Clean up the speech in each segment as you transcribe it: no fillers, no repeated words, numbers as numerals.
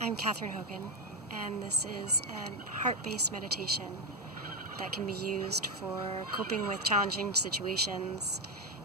I'm Catherine Hogan, and this is a heart-based meditation that can be used for coping with challenging situations,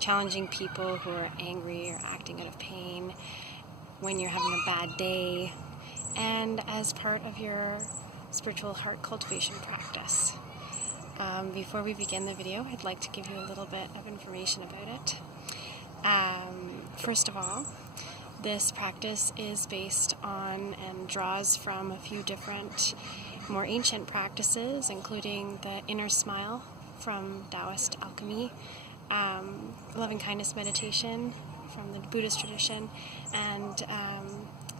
challenging people who are angry or acting out of pain, when you're having a bad day, and as part of your spiritual heart cultivation practice. Before we begin the video, I'd like to give you a little bit of information about it. First of all, this practice is based on and draws from a few different more ancient practices, including the inner smile from Taoist alchemy, loving kindness meditation from the Buddhist tradition, and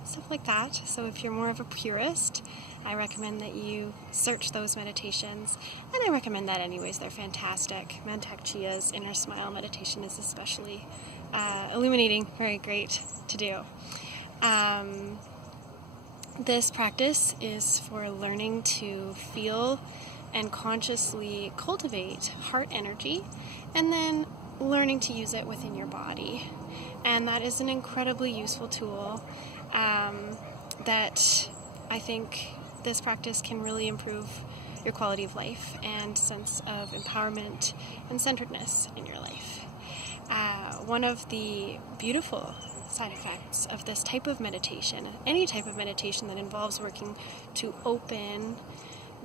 stuff like that. So if you're more of a purist, I recommend that you search those meditations, and I recommend that anyways. They're fantastic. Mantak Chia's inner smile meditation is especially illuminating, very great to do. This practice is for learning to feel and consciously cultivate heart energy, and then learning to use it within your body. And that is an incredibly useful tool that I think this practice can really improve your quality of life and sense of empowerment and centeredness in your life. One of the beautiful side effects of this type of meditation, any type of meditation that involves working to open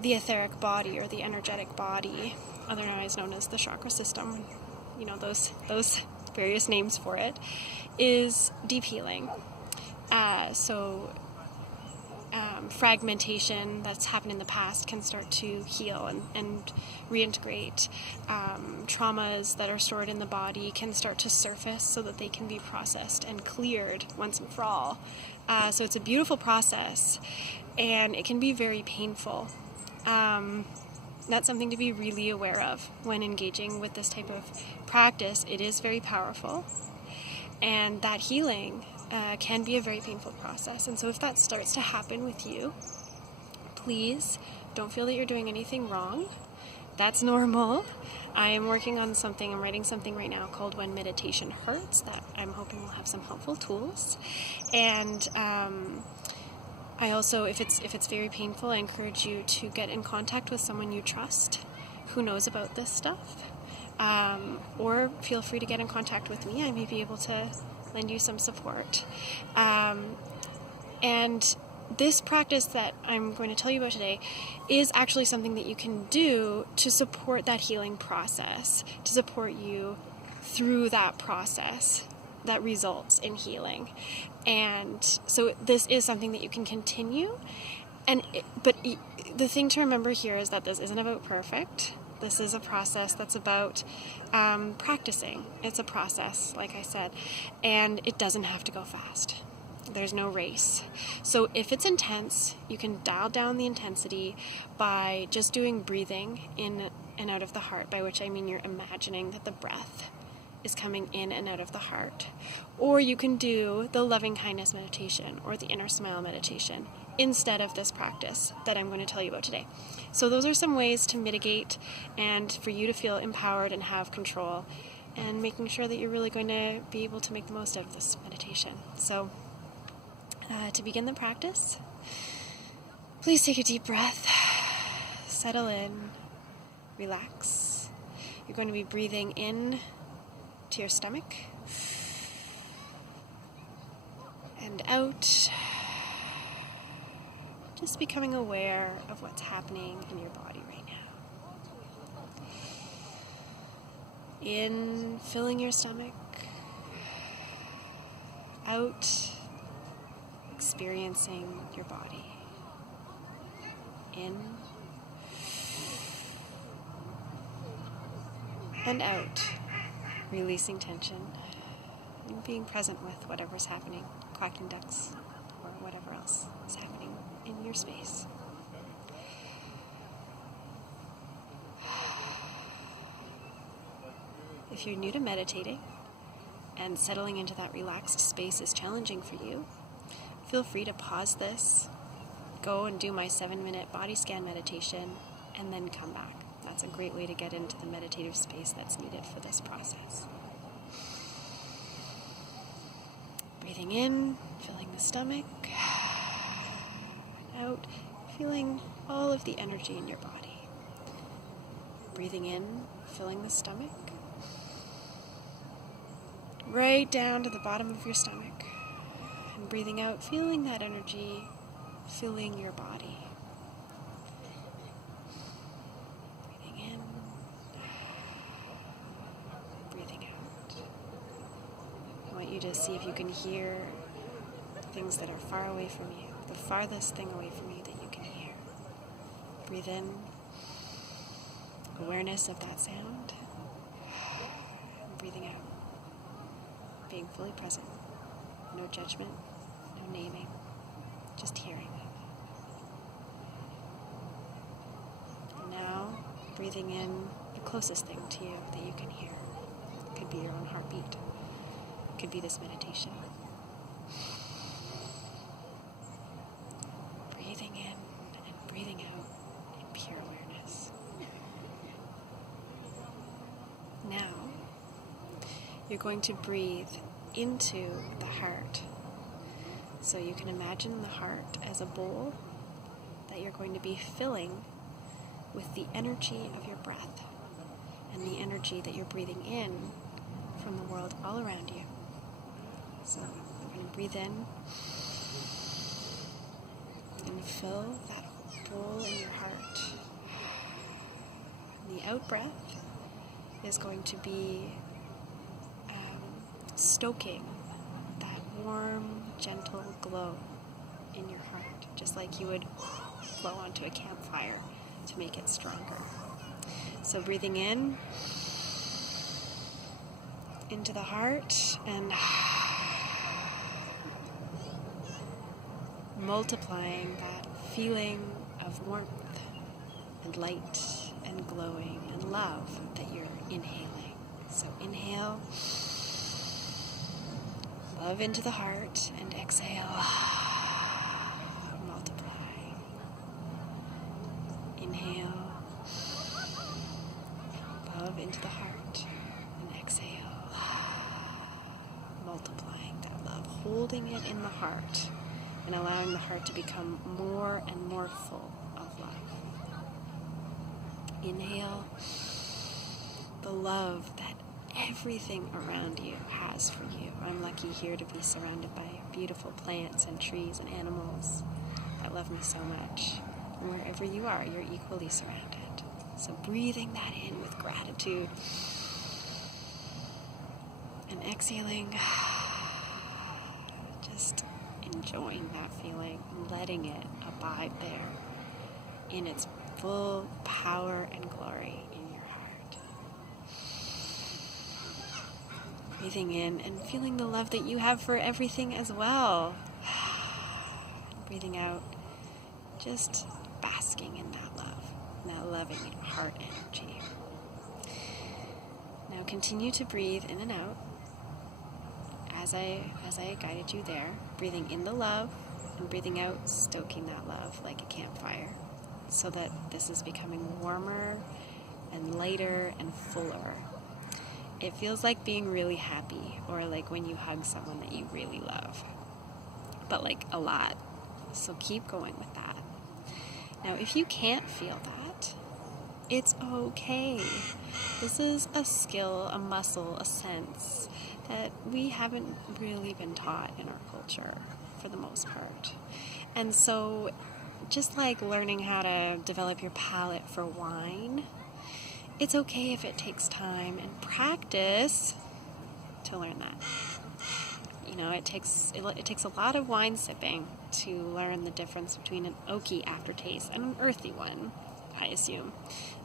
the etheric body or the energetic body, otherwise known as the chakra system, you know, those various names for it, is deep healing. Fragmentation that's happened in the past can start to heal and reintegrate. Traumas that are stored in the body can start to surface so that they can be processed and cleared once and for all. So it's a beautiful process, and it can be very painful. That's something to be really aware of when engaging with this type of practice. It is very powerful, and that healing can be a very painful process. And so if that starts to happen with you, please don't feel that you're doing anything wrong. That's normal. I am working on something, I'm writing something right now called When Meditation Hurts, that I'm hoping will have some helpful tools. And I also, if it's very painful, I encourage you to get in contact with someone you trust who knows about this stuff. Or feel free to get in contact with me. I may be able to lend you some support. And this practice that I'm going to tell you about today is actually something that you can do to support that healing process, to support you through that process that results in healing. And so this is something that you can continue. But the thing to remember here is that this isn't about perfect. This is a process that's about practicing. It's a process, like I said, and it doesn't have to go fast. There's no race. So if it's intense, you can dial down the intensity by just doing breathing in and out of the heart, by which I mean you're imagining that the breath is coming in and out of the heart. Or you can do the loving kindness meditation or the inner smile meditation instead of this practice that I'm going to tell you about today. So those are some ways to mitigate and for you to feel empowered and have control, and making sure that you're really going to be able to make the most out of this meditation. So to begin the practice, please take a deep breath, settle in, relax. You're going to be breathing in to your stomach and out, just becoming aware of what's happening in your body right now. In, filling your stomach. Out, experiencing your body. In and out, releasing tension and being present with whatever's happening, quacking ducks or whatever else is happening in your space. If you're new to meditating and settling into that relaxed space is challenging for you, feel free to pause this, go and do my 7-minute body scan meditation, and then come back. That's a great way to get into the meditative space that's needed for this process. Breathing in, filling the stomach, feeling all of the energy in your body. Breathing in, filling the stomach, right down to the bottom of your stomach. And breathing out, feeling that energy filling your body. Breathing in, breathing out. I want you to see if you can hear things that are far away from you, the farthest thing away from you that you can hear. Breathe in, awareness of that sound. And breathing out, being fully present. No judgment, no naming, just hearing. And now, breathing in the closest thing to you that you can hear. It could be your own heartbeat. It could be this meditation. Breathing in and breathing out in pure awareness. Now, you're going to breathe into the heart. So you can imagine the heart as a bowl that you're going to be filling with the energy of your breath and the energy that you're breathing in from the world all around you. So you're going to breathe in and fill that bowl in your heart. And the out breath is going to be stoking that warm, gentle glow in your heart, just like you would blow onto a campfire to make it stronger. So breathing in into the heart and multiplying that feeling of warmth and light and glowing and love that you're inhaling. So inhale, love into the heart, and exhale, multiply. Inhale, love into the heart, and exhale, multiplying that love, holding it in the heart, and allowing the heart to become more and more full of love. Inhale, the love that everything around you has for you. I'm lucky here to be surrounded by beautiful plants and trees and animals that love me so much. And wherever you are, you're equally surrounded. So breathing that in with gratitude and exhaling, just enjoying that feeling, letting it abide there in its full power and glory in your heart. Breathing in and feeling the love that you have for everything as well. Breathing out, just basking in that love, that loving heart energy. Now continue to breathe in and out as I guided you there, breathing in the love and breathing out, stoking that love like a campfire, so that this is becoming warmer and lighter and fuller. It feels like being really happy, or like when you hug someone that you really love, but like a lot. So keep going with that. Now, if you can't feel that, it's okay. This is a skill, a muscle, a sense that we haven't really been taught in our culture for the most part. And so just like learning how to develop your palate for wine, it's okay if it takes time and practice to learn that. You know, it takes a lot of wine sipping to learn the difference between an oaky aftertaste and an earthy one, I assume.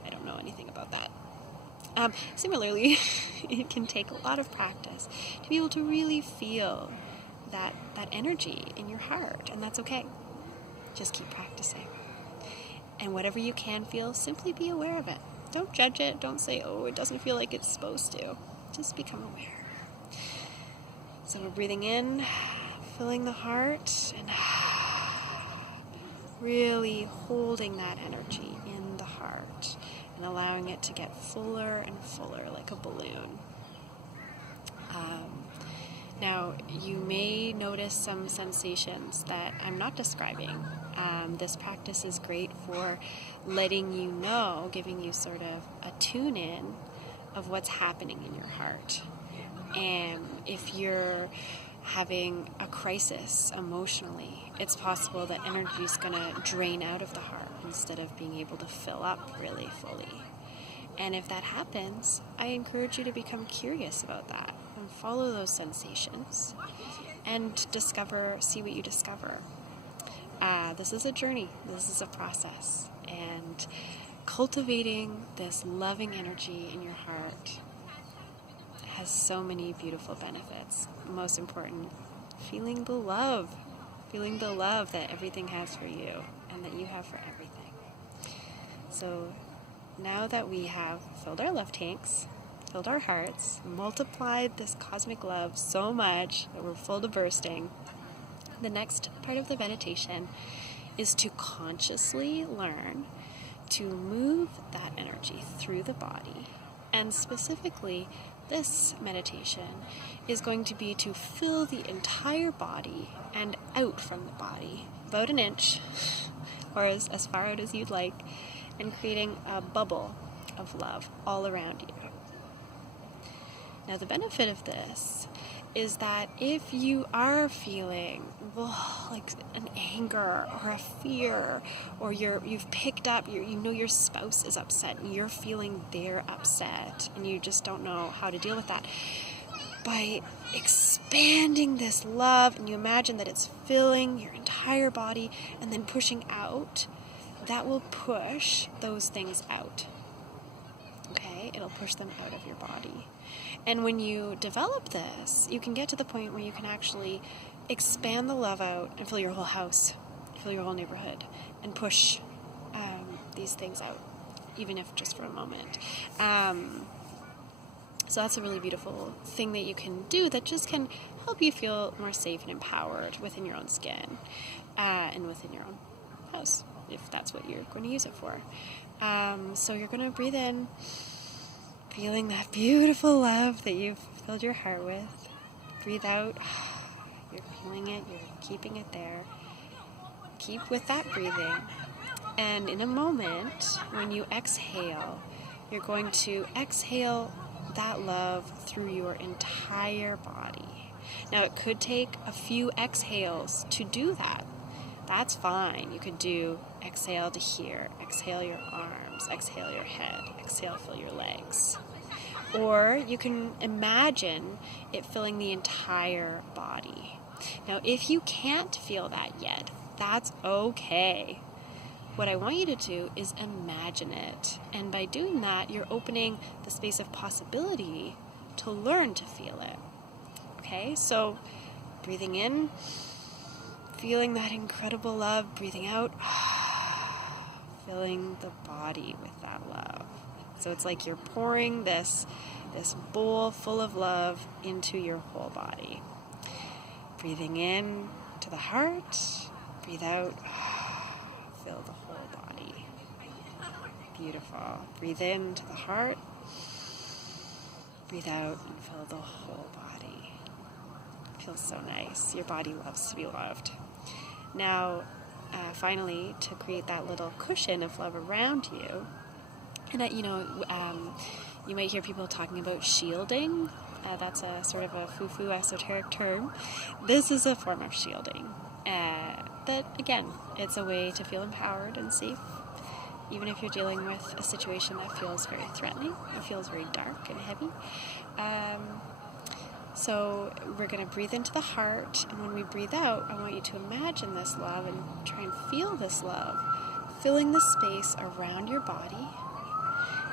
I don't know anything about that. Similarly, it can take a lot of practice to be able to really feel that energy in your heart, and that's okay. Just keep practicing. And whatever you can feel, simply be aware of it. Don't judge it. Don't say, oh, it doesn't feel like it's supposed to. Just become aware. So we're breathing in, filling the heart, and really holding that energy in the heart and allowing it to get fuller and fuller like a balloon. Now, you may notice some sensations that I'm not describing. This practice is great for letting you know, giving you sort of a tune-in of what's happening in your heart. And if you're having a crisis emotionally, it's possible that energy is going to drain out of the heart instead of being able to fill up really fully. And if that happens, I encourage you to become curious about that and follow those sensations and see what you discover. This is a journey. This is a process. And cultivating this loving energy in your heart has so many beautiful benefits. Most important, feeling the love that everything has for you and that you have for everything. So now that we have filled our love tanks, filled our hearts, multiplied this cosmic love so much that we're full to bursting, the next part of the meditation is to consciously learn to move that energy through the body. And specifically, this meditation is going to be to fill the entire body and out from the body, about an inch, or as far out as you'd like, and creating a bubble of love all around you. Now, the benefit of this is that if you are feeling like an anger or a fear, or you've picked up, you know your spouse is upset and you're feeling they're upset and you just don't know how to deal with that, by expanding this love and you imagine that it's filling your entire body and then pushing out, that will push those things out. Okay? It'll push them out of your body. And when you develop this, you can get to the point where you can actually expand the love out and fill your whole house, fill your whole neighborhood, and push these things out, even if just for a moment. So that's a really beautiful thing that you can do that just can help you feel more safe and empowered within your own skin and within your own house, if that's what you're going to use it for. So you're going to breathe in, feeling that beautiful love that you've filled your heart with. Breathe out. You're feeling it. You're keeping it there. Keep with that breathing. And in a moment, when you exhale, you're going to exhale that love through your entire body. Now, it could take a few exhales to do that. That's fine. You could do exhale to here, exhale your arms, exhale your head, exhale, fill your legs. Or you can imagine it filling the entire body. Now, if you can't feel that yet, that's okay. What I want you to do is imagine it. And by doing that, you're opening the space of possibility to learn to feel it. Okay, so breathing in, feeling that incredible love, breathing out, filling the body with that love. So it's like you're pouring this bowl full of love into your whole body. Breathing in to the heart, breathe out, fill the whole body. Beautiful. Breathe in to the heart, breathe out, and fill the whole body. Feels so nice. Your body loves to be loved. Now, finally, to create that little cushion of love around you, and you might hear people talking about shielding. That's a sort of a foo-foo esoteric term. This is a form of shielding. That, again, it's a way to feel empowered and safe, even if you're dealing with a situation that feels very threatening, it feels very dark and heavy. So we're going to breathe into the heart, and when we breathe out, I want you to imagine this love and try and feel this love filling the space around your body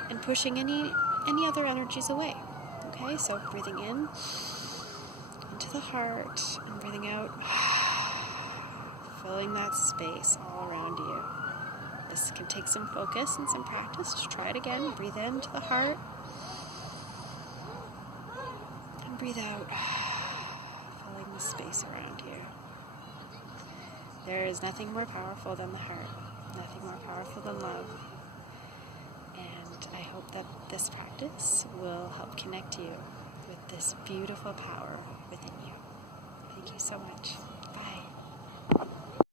and pushing any other energies away. Okay, so breathing in into the heart and breathing out, filling that space all around you. This can take some focus and some practice. Just try it again. Breathe into the heart and breathe out, filling the space around you. There is nothing more powerful than the heart, nothing more powerful than love. And I hope that this practice will help connect you with this beautiful power within you. Thank you so much.